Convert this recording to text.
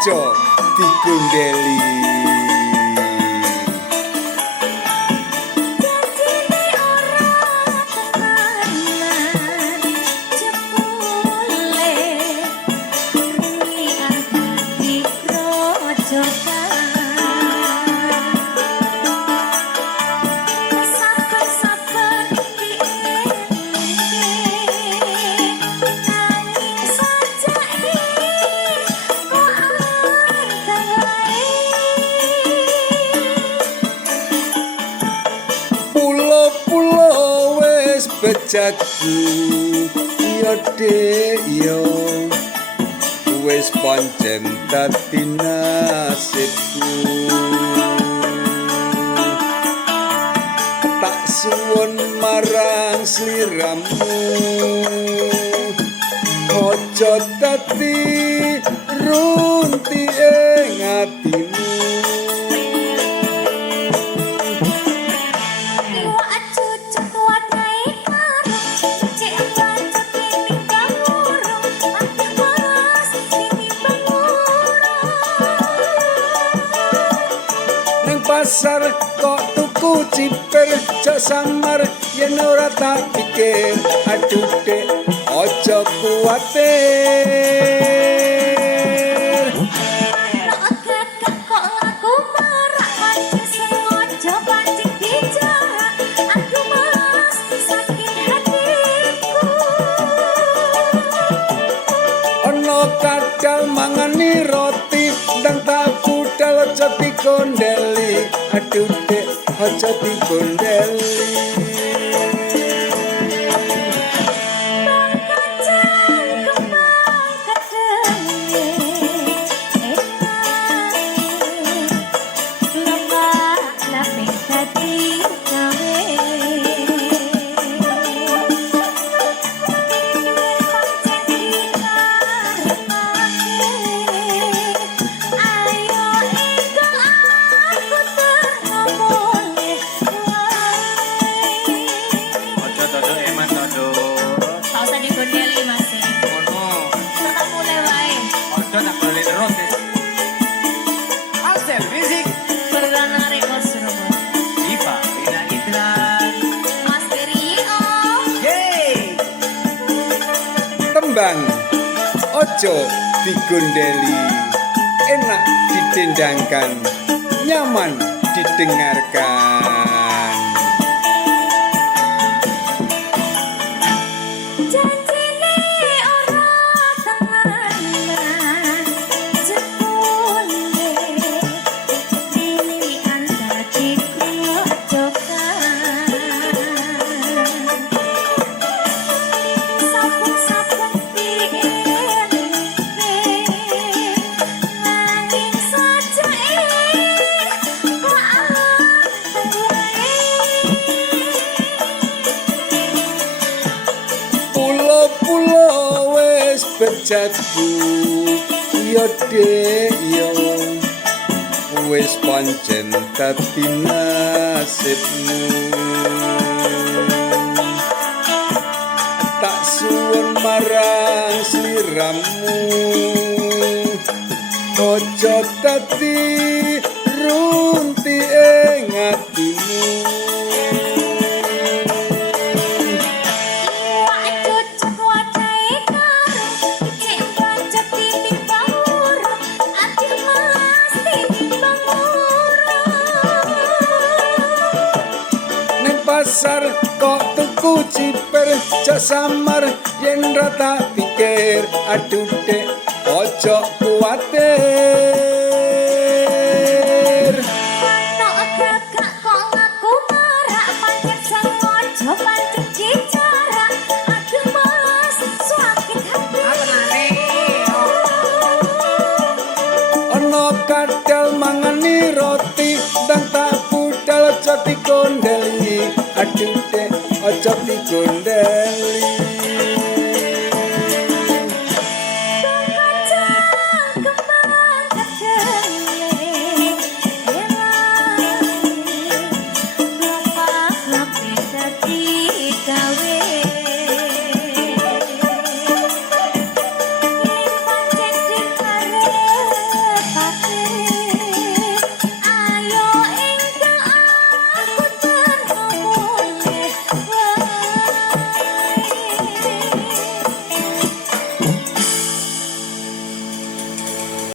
ojo digondeli. Pulo-pulo wis bejaku yo dek yo wis pancen dadi nasibku. Tak suwun marang sliramu ojo dadi runti ing atimu. Pasar kok tuku ciper cok samar yen ora tak pikir. Aduh dek ojo kuwatir. Kok gagak kok ngaku marah pancen sengaja pancen dijarak. Aku mas sakit hatiku. Ono kadal mangani roti ndang tak budal ojo digondeli. Aduh dek ojo digondeli. Tembang ojo digondeli, enak didendangkan, nyaman didengarkan. Janjine ora temenan jebule dilian dadi grojokan. Saben-saben nanging sajake Pulo-pulo wis bejaku yo dek yo wis pancen dadi nasibmu. Tak suwun marang sliramu ojo dadi runti ing atimu. Pasar kok tuku ciper cok samar yen ra tak pikir. Aduh dek ojo kuwatir. Kok gagak kok ngaku marah pancen sengaja pancen dijarak. Aduh mas sakit hati. Ono kadal mangani roti ndang tak budal ojo digondeli. Aduh dek ojo digondeli.